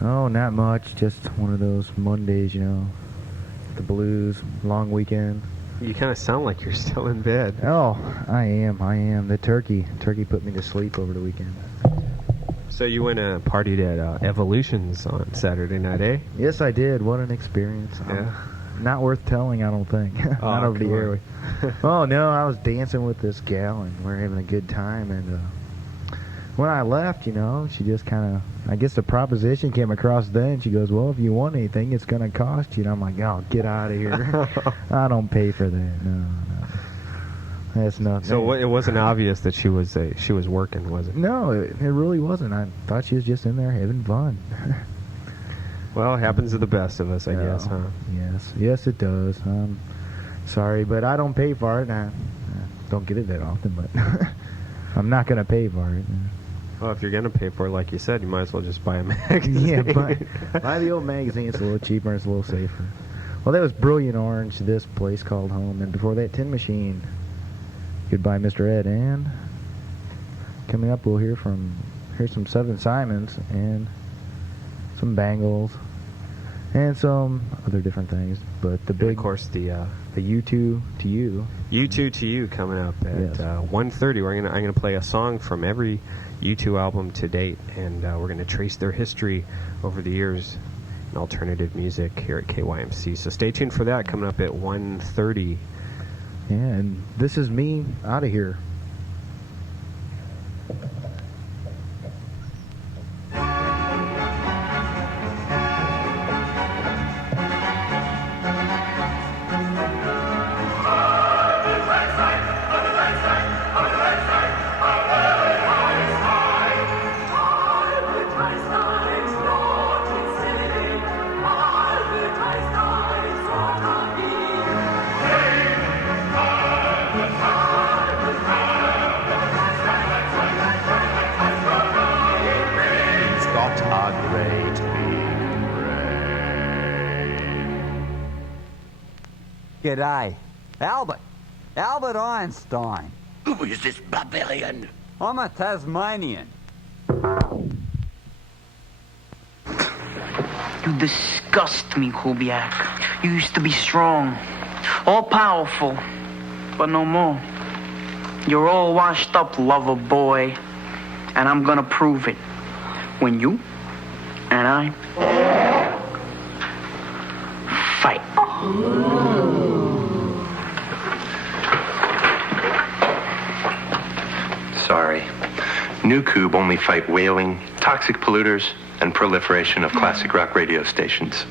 Oh, not much. Just one of those Mondays, the blues, long weekend. You kind of sound like you're still in bed. Oh, I am. The turkey put me to sleep over the weekend. So you went and partied at Evolutions on Saturday night, eh? Yes, I did. What an experience. Yeah. Not worth telling, I don't think. Not over the airway. Oh, no, I was dancing with this gal, and we were having a good time, and when I left, she just kind of, I guess the proposition came across then. She goes, well, if you want anything, it's going to cost you. And I'm like, oh, get out of here. I don't pay for that. No. That's nothing. So it wasn't obvious that she was working, was it? No, it really wasn't. I thought she was just in there having fun. Well, it happens to the best of us, I guess, huh? Yes, it does. Sorry, but I don't pay for it. I don't get it that often, but I'm not going to pay for it. Well, if you're going to pay for it, like you said, you might as well just buy a magazine. Yeah, buy the old magazine. It's a little cheaper and it's a little safer. Well, that was Brilliant Orange, this place called home. And before that, Tin Machine. Goodbye, Mr. Ed. And coming up, we'll hear some Southern Simons and some Bangles and some other different things. But the big, of course, the U2 to You. U2 to You coming up at 1:30. I'm gonna play a song from every U2 album to date, and we're gonna trace their history over the years in alternative music here at KYMC. So stay tuned for that coming up at 1:30. Yeah, and this is me out of here. G'day. Albert Einstein. Who is this barbarian? I'm a Tasmanian. You disgust me, Kubiak. You used to be strong, all-powerful, but no more. You're all washed up, lover boy, and I'm gonna prove it when you and I fight. Sorry. New Cube only fight whaling, toxic polluters, and proliferation of classic rock radio stations.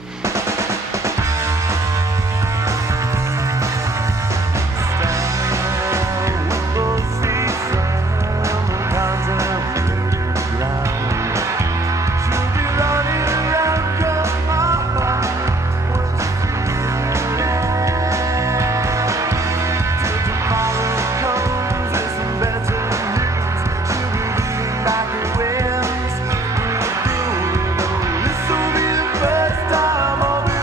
This will be the first time I'll be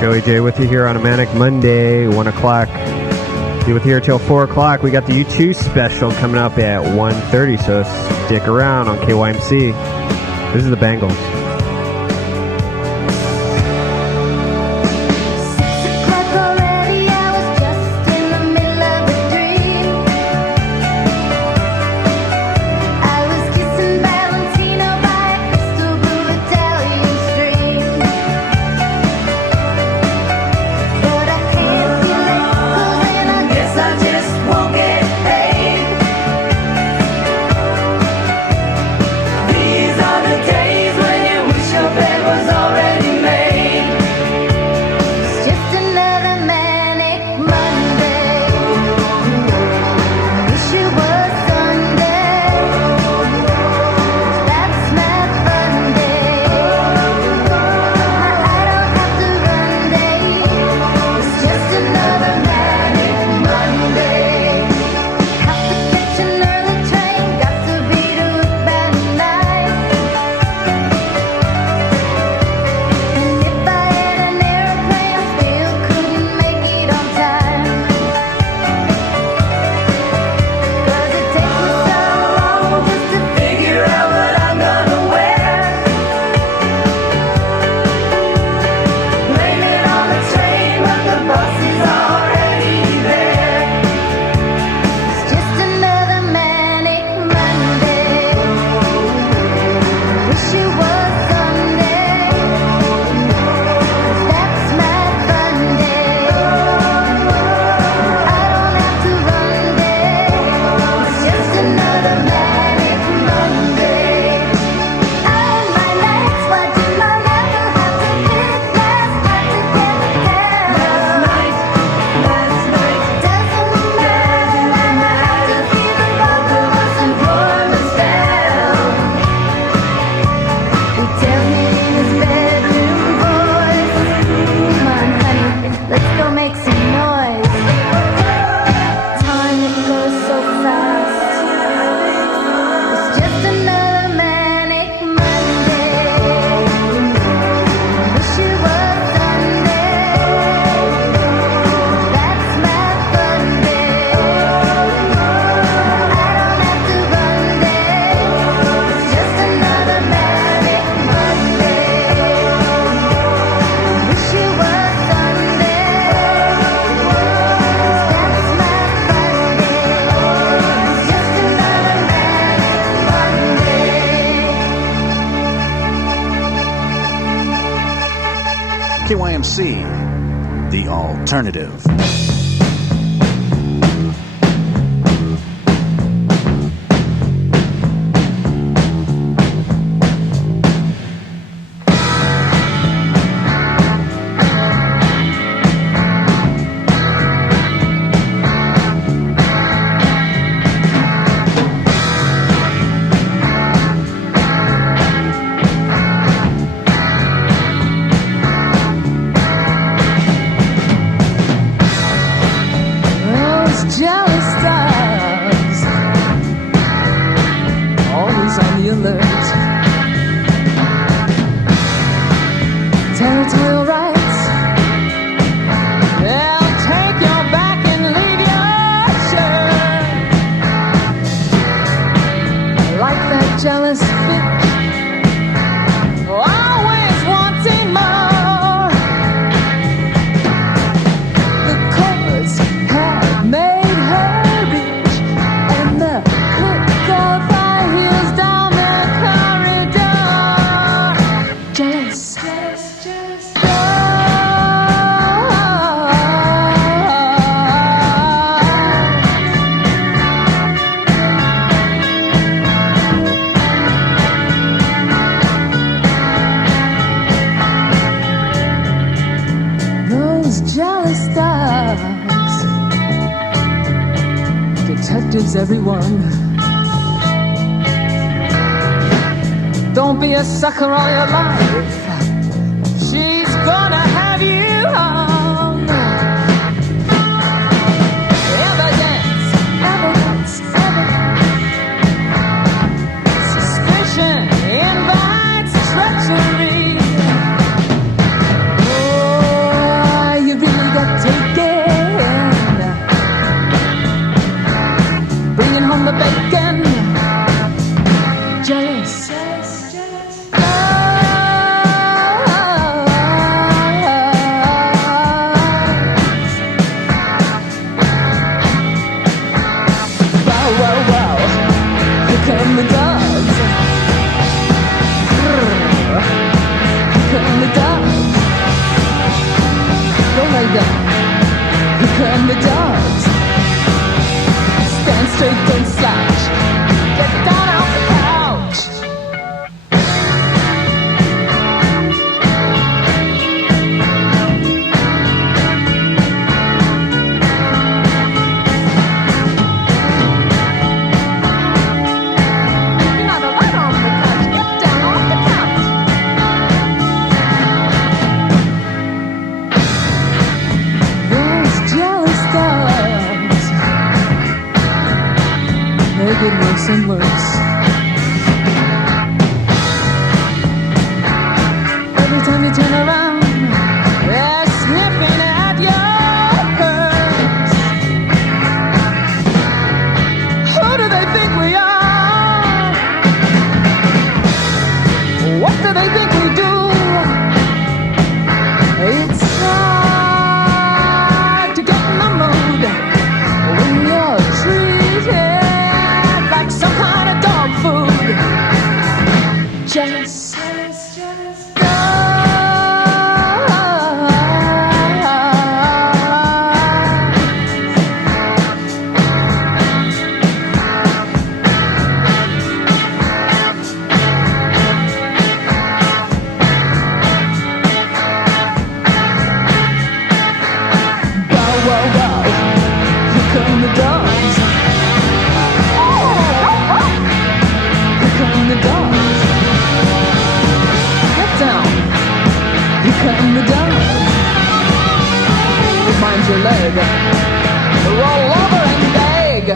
Joey J with you here on a Manic Monday, 1 o'clock. Be with you here till 4 o'clock. We got the U2 special coming up at 1:30, so stick around on KYMC. This is the Bangles. These are the days when you wish your bed was already made. It's just another manic Monday. Wish it was Sunday. That's my fun day. I don't have to run day. It's just another manic Monday. Have to catch an early train. Got to be to work by night. And if I had an airplane, I still couldn't make it on time. 'Cause it takes me so long just to figure out what I'm gonna wear. Blame it on the train, but the bus is already there. It's just another manic Monday. Wish it was Sunday. That's my fun day. I don't have to run day. It's just another manic Monday. I end my nights watching my never have to pick last night to get the down. Last night, doesn't matter. I have to see the both of us and pour this down. He tells me in his bedroom voice, come on honey, let's go make some noise. Time, it goes so fast. It's just another manic Monday. Wish it was Sunday. That's my fun day. I don't have to run day. It's just another manic Monday. Wish it was Sunday. That's my fun day. It's just another manic Monday. KYMC, the alternative. Those jealous stars, always on the alert. Territorial rights, they'll take your back and leave your shirt. Like that jealous fish, always wanting more. The chorus had made her rich, and the click of our heels down the corridor. Jealous, those jealous dogs, detectives, everyone. Don't be a sucker all your life. She's gonna have you hung. Evidence, evidence, evidence. Suspicion invites treachery. Oh, right then. Here come the dogs. Stand straight, don't slouch. Get down off the couch. You're not allowed on the couch. Get down off the couch. Those jealous dogs, they get worse and worse. Every time you turn around, they're sniffing at your purse. Who do they think we are? What do they think we do? It's hard to get in the mood when you're treated like some kind of dog food. Just go. Bow, wow, wow. Here come the dogs. Here come the dogs. Get down. Here come the dogs. Mind your leg. Roll over and beg.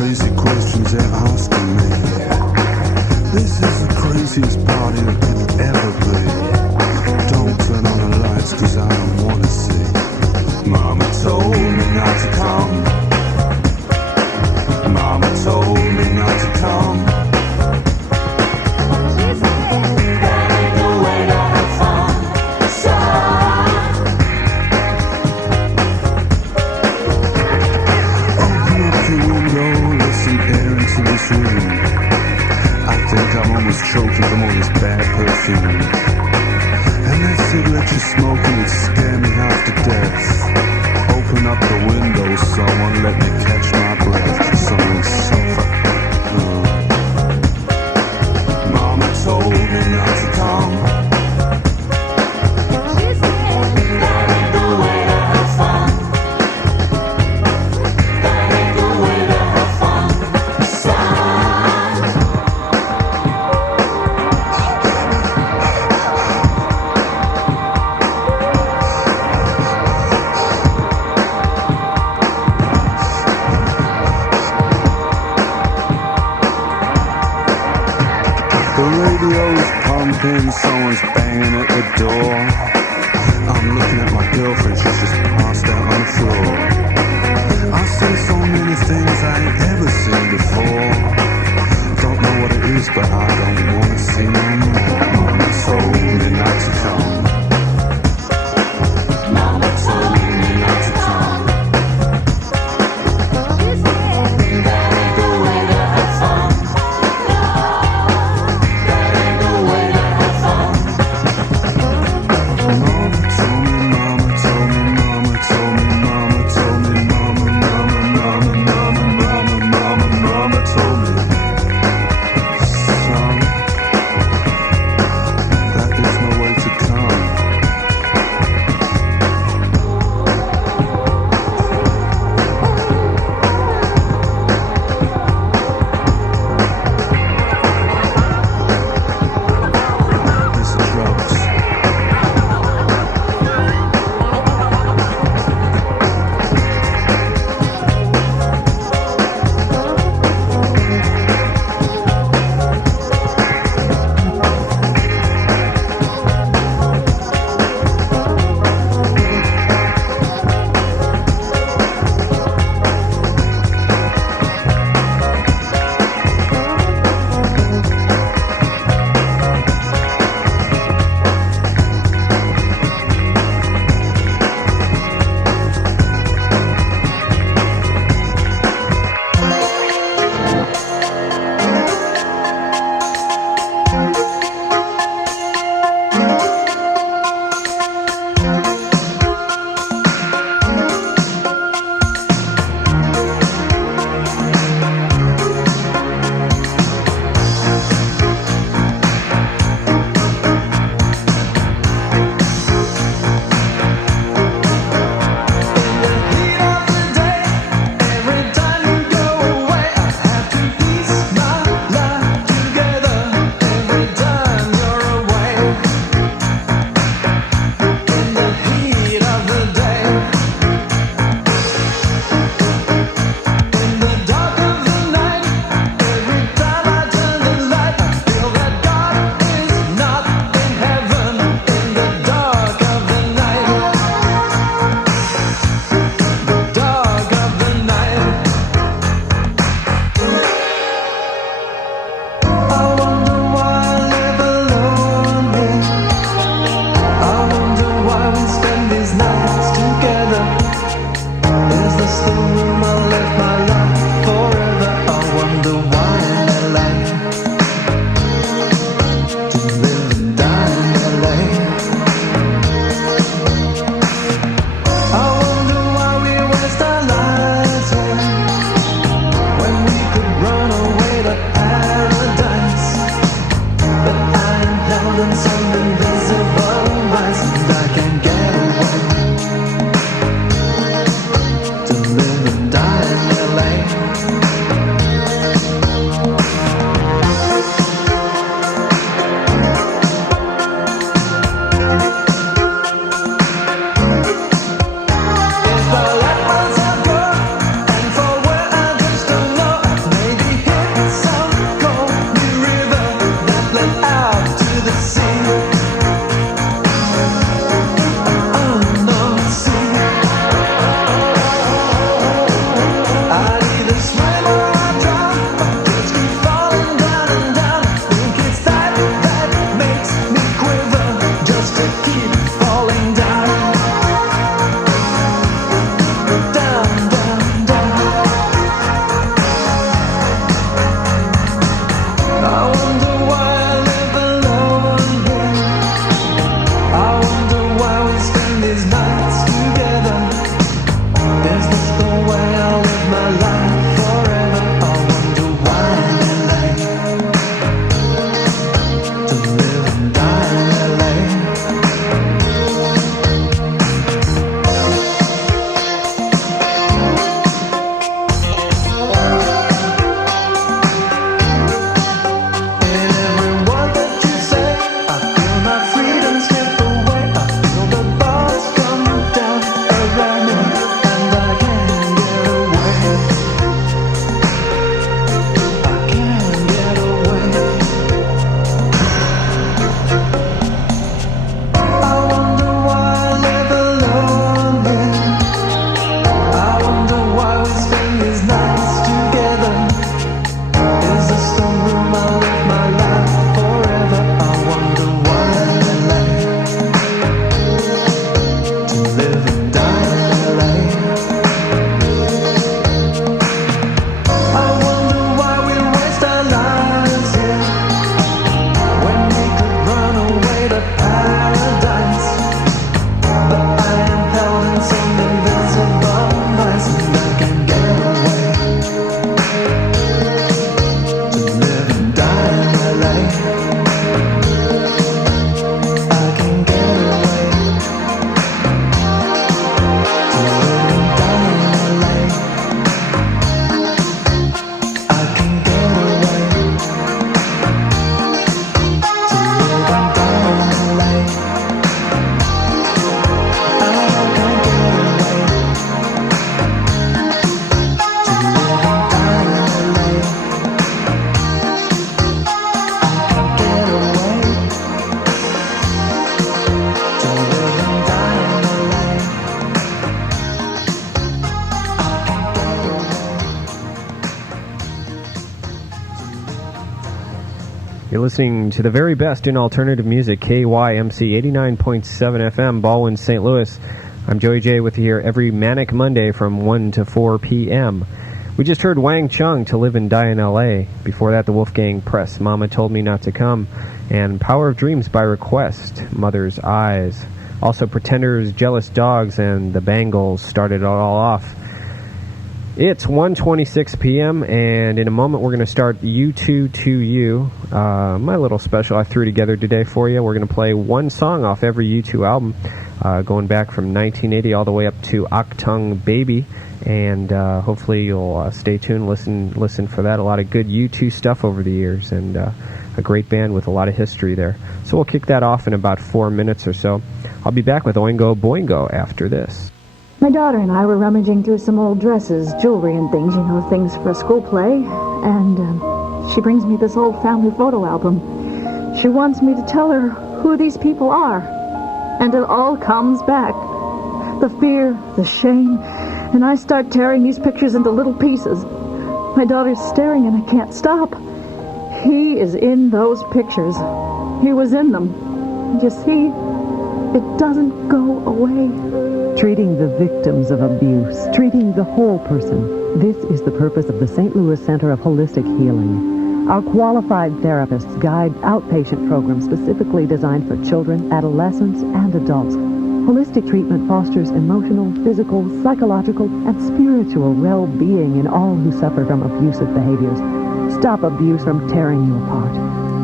crazy questions they're asking me. This is the craziest party that could ever be. Don't turn on the lights 'cause I don't wanna see. Mama told me not to come. Mama told me not to come. That ain't the way to have fun, son. Open up your window, let some air into this room. I think I'm almost choking from all this bad perfume. And that cigarette you're smoking would scare me half to death. Open up the window, someone let me catch my breath. Someone suffer. Mama told me not to come. That ain't the way to have fun. That ain't the way to have fun, son. The radio's pumping, someone's banging at the door. I'm looking at my girlfriend, she's just passed out on the floor. I see so many things I ain't ever seen before. Don't know what it is, but I don't wanna see no more. Mama told me not to come. Mama told me not to come. That ain't the way to have fun. Mama You're listening to the very best in alternative music, KYMC 89.7 FM, Baldwin, St. Louis. I'm Joey J with you here every Manic Monday from 1 to 4 p.m. We just heard Wang Chung, To Live and Die in L.A. Before that, the Wolfgang Press, Mama Told Me Not to Come, and Power of Dreams by Request, Mother's Eyes. Also, Pretenders, Jealous Dogs, and the Bangles started it all off. It's 1:26 p.m., and in a moment we're going to start U2 my little special I threw together today for you. We're going to play one song off every U2 album, going back from 1980 all the way up to Achtung Baby, and hopefully you'll stay tuned, listen for that. A lot of good U2 stuff over the years, and a great band with a lot of history there. So we'll kick that off in about 4 minutes or so. I'll be back with Oingo Boingo after this. My daughter and I were rummaging through some old dresses, jewelry and things, things for a school play, and she brings me this old family photo album. She wants me to tell her who these people are, and it all comes back. The fear, the shame, and I start tearing these pictures into little pieces. My daughter's staring and I can't stop. He is in those pictures. He was in them. And you see, it doesn't go away. Treating the victims of abuse, treating the whole person. This is the purpose of the St. Louis Center of Holistic Healing. Our qualified therapists guide outpatient programs specifically designed for children, adolescents, and adults. Holistic treatment fosters emotional, physical, psychological, and spiritual well-being in all who suffer from abusive behaviors. Stop abuse from tearing you apart.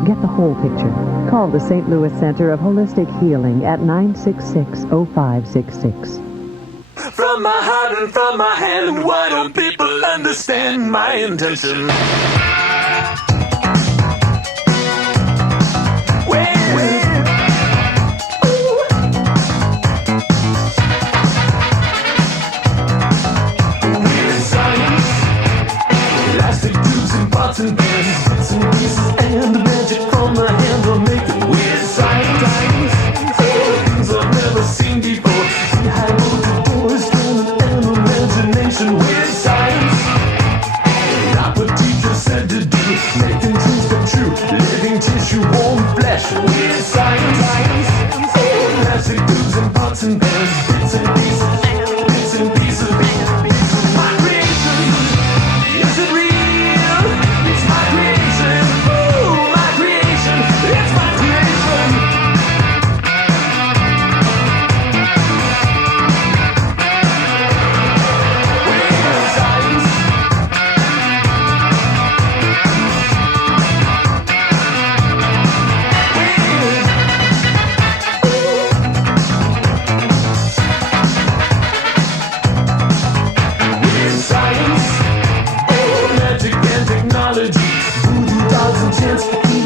Get the whole picture. Call the St. Louis Center of Holistic Healing at 966-0566. From my heart and from my hand, why don't people understand my intention? Pots and pans, bits and pieces, and the magic from my hand will make it weird science. Things I've never seen before. See how the doors turn and imagination. Weird science. Not what teachers said to do. Making dreams come true. Living tissue, warm flesh. Weird science. Plastic tubes and pots and pans, bits and pieces, bits and pieces. My creation, is it real?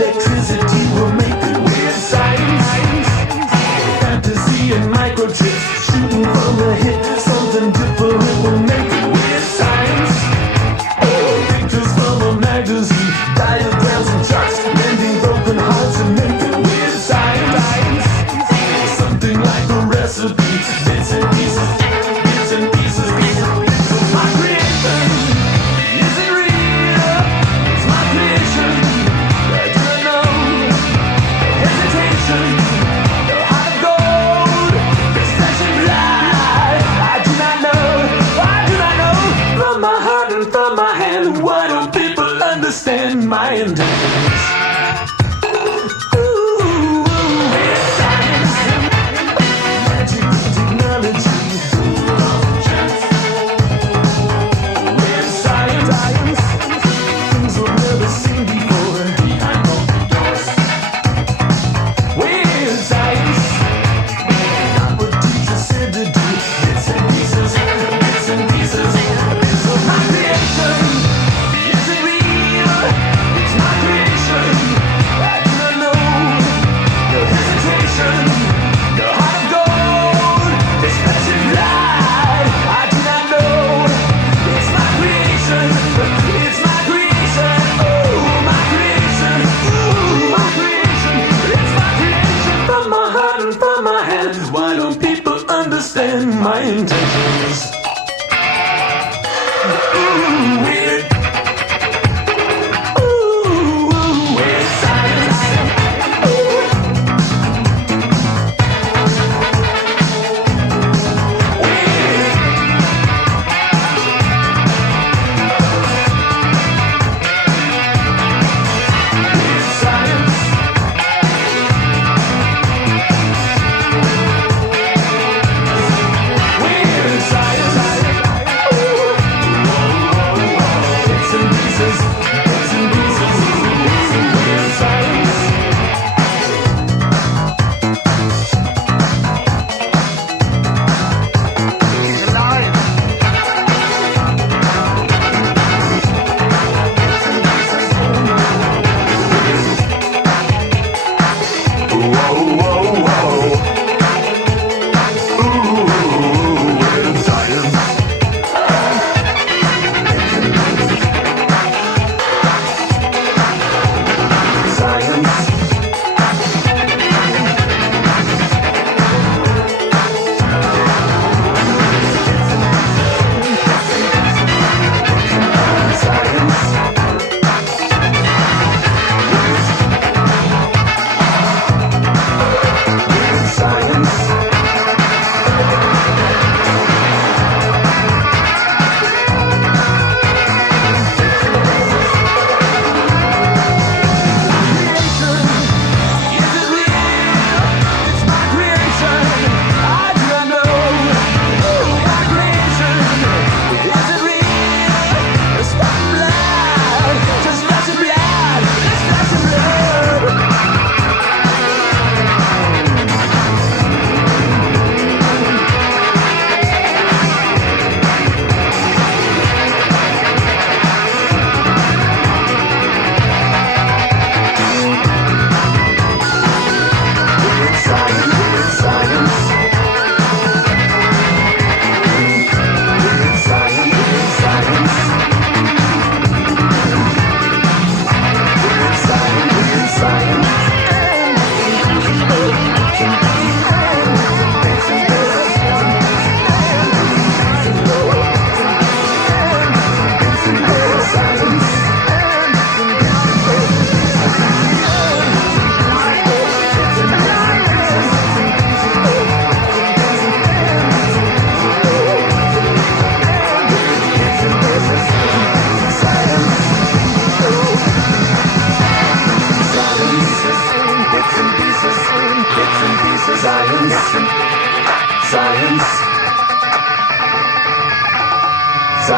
Electricity will make it weird science. Fantasy and microchips shooting from the hip. Something different will make it weird science. Pictures from a magazine, diagrams and charts, mending broken hearts and make it weird science. Something like a recipe, bits and pieces, bits and pieces. My creation, is it real? It's my creation. Understand my intentions. Ooh, science, magic, technology. With science, things we've never seen before. Behind open doors. With science, not what teachers said to do. Bits and pieces, bits and pieces. My creation. Understand my intentions. Ooh, weird. Ooh, weird science.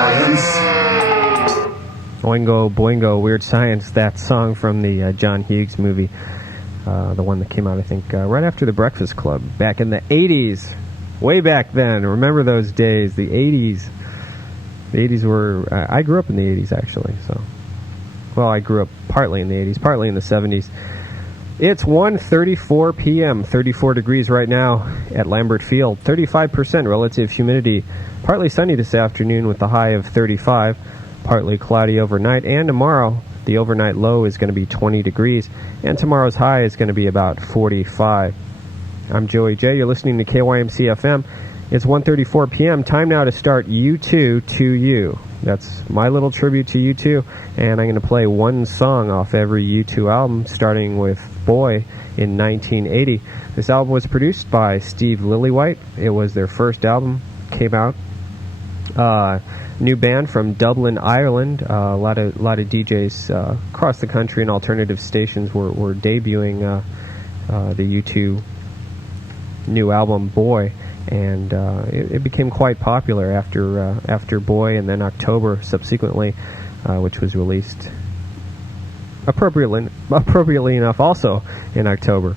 science. Oingo Boingo, Weird Science, that song from the John Hughes movie, the one that came out, I think, right after The Breakfast Club, back in the 80s. Way back then. Remember those days, the 80s. The 80s were... I grew up in the 80s, actually, so... Well, I grew up partly in the 80s, partly in the 70s. It's 1:34 p.m., 34 degrees right now at Lambert Field, 35% relative humidity, partly sunny this afternoon with the high of 35, partly cloudy overnight, and tomorrow the overnight low is going to be 20 degrees, and tomorrow's high is going to be about 45. I'm Joey J. You're listening to KYMC FM. It's 1:34 p.m. Time now to start U2 to You. That's my little tribute to U2, and I'm going to play one song off every U2 album, starting with Boy in 1980. This album was produced by Steve Lillywhite. It was their first album, came out. New band from Dublin, Ireland. A lot of DJs across the country and alternative stations were debuting the U2 new album, Boy. And it became quite popular after Boy, and then October subsequently, which was released appropriately enough also in October.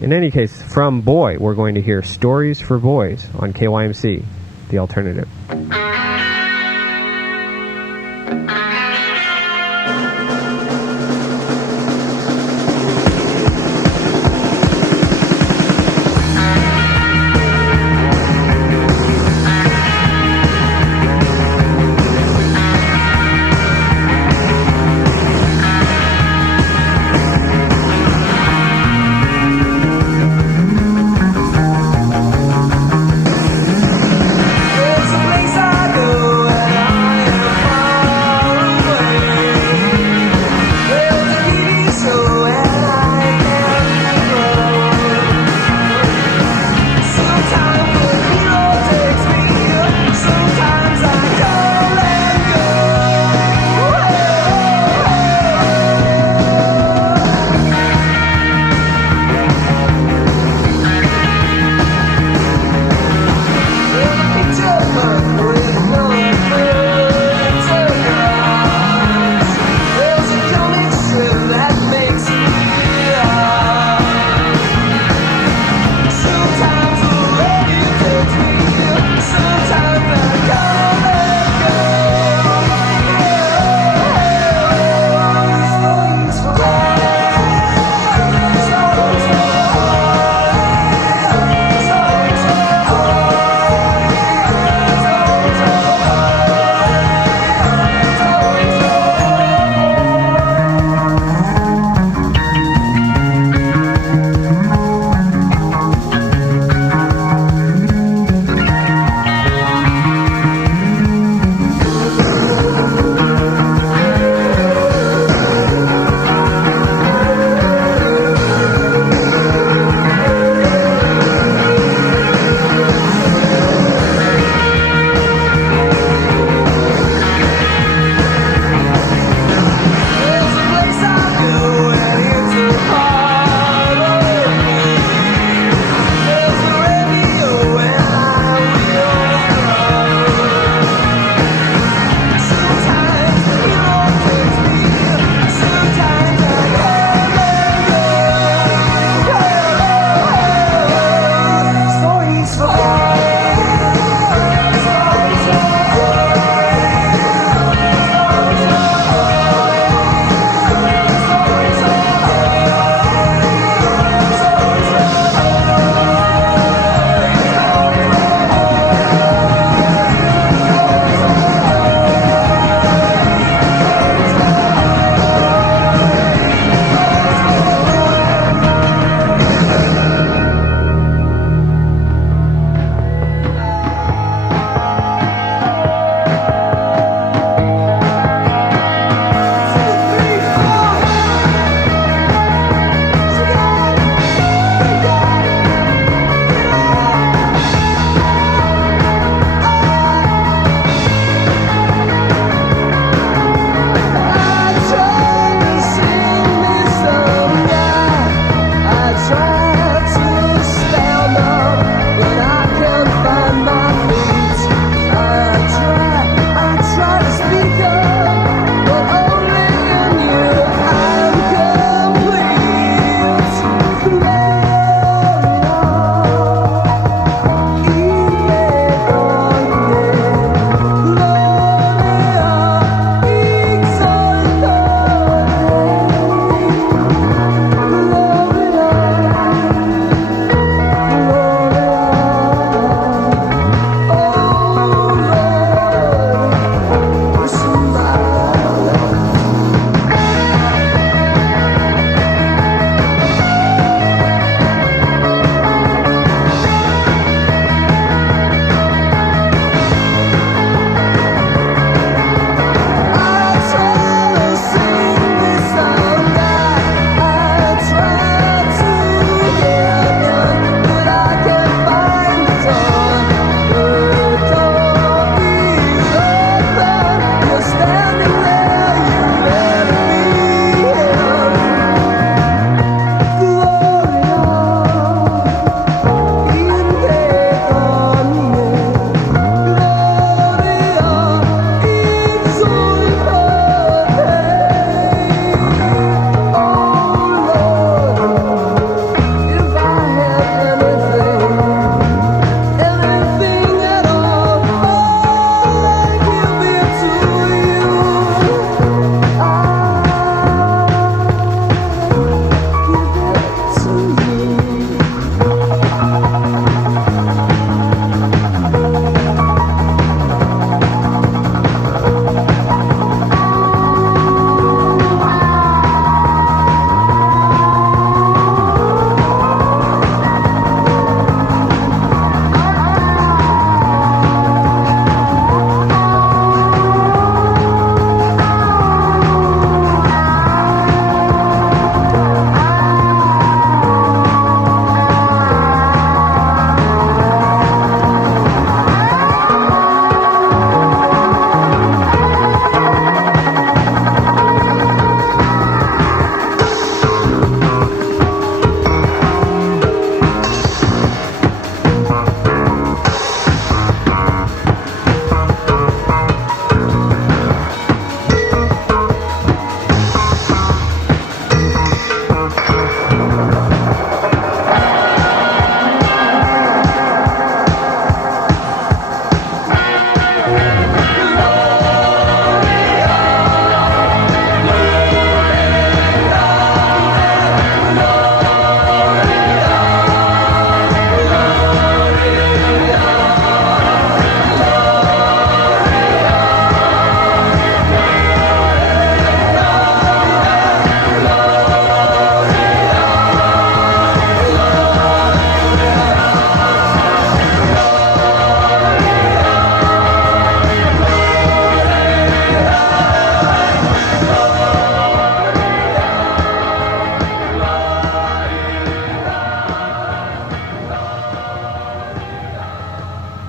In any case, from Boy, we're going to hear Stories for Boys on KYMC, The Alternative. There's a place I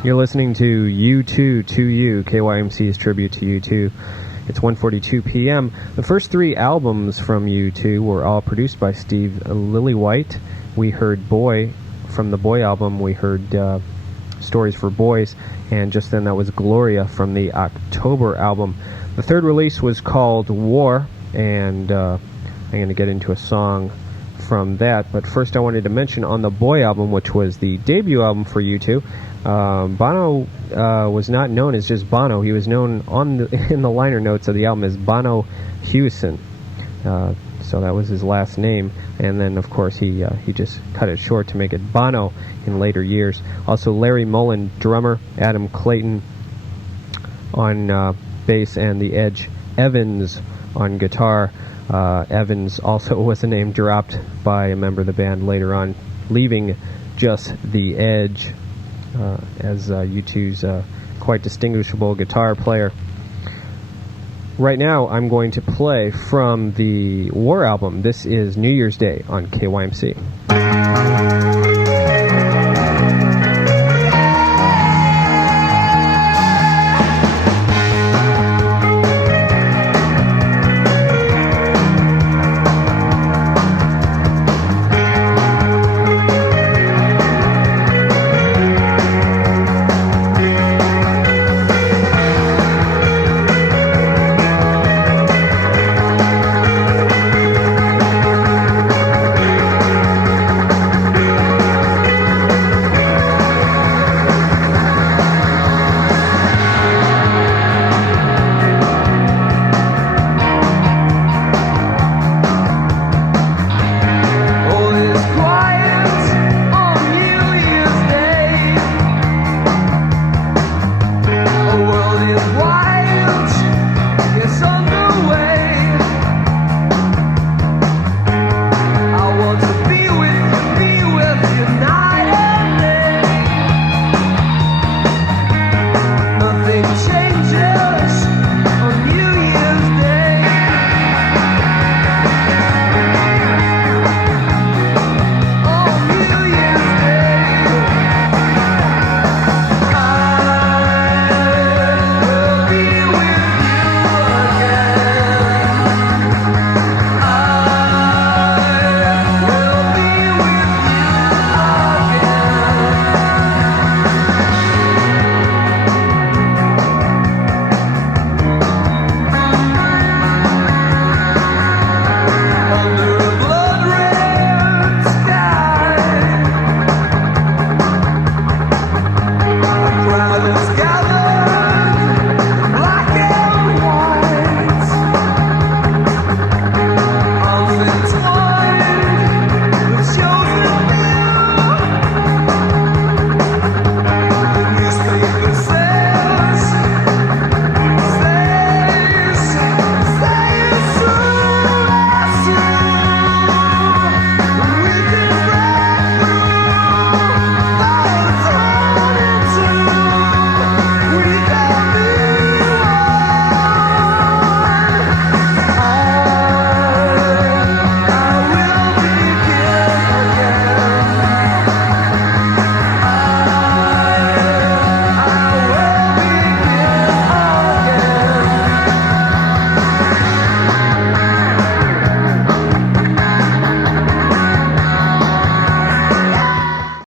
You're listening to U2 to You, KYMC's tribute to U2. It's 1:42 p.m. The first three albums from U2 were all produced by Steve Lillywhite. We heard Boy from the Boy album. We heard Stories for Boys. And just then that was Gloria from the October album. The third release was called War, and I'm going to get into a song from that. But first I wanted to mention on the Boy album, which was the debut album for U2, Bono was not known as just Bono. He was known in the liner notes of the album as Bono Hewson. So that was his last name. And then, of course, he just cut it short to make it Bono in later years. Also, Larry Mullen, drummer, Adam Clayton on bass, and the Edge Evans on guitar. Evans also was a name dropped by a member of the band later on, leaving just the Edge as U2's quite distinguishable guitar player. Right now, I'm going to play from the War album. This is New Year's Day on KYMC.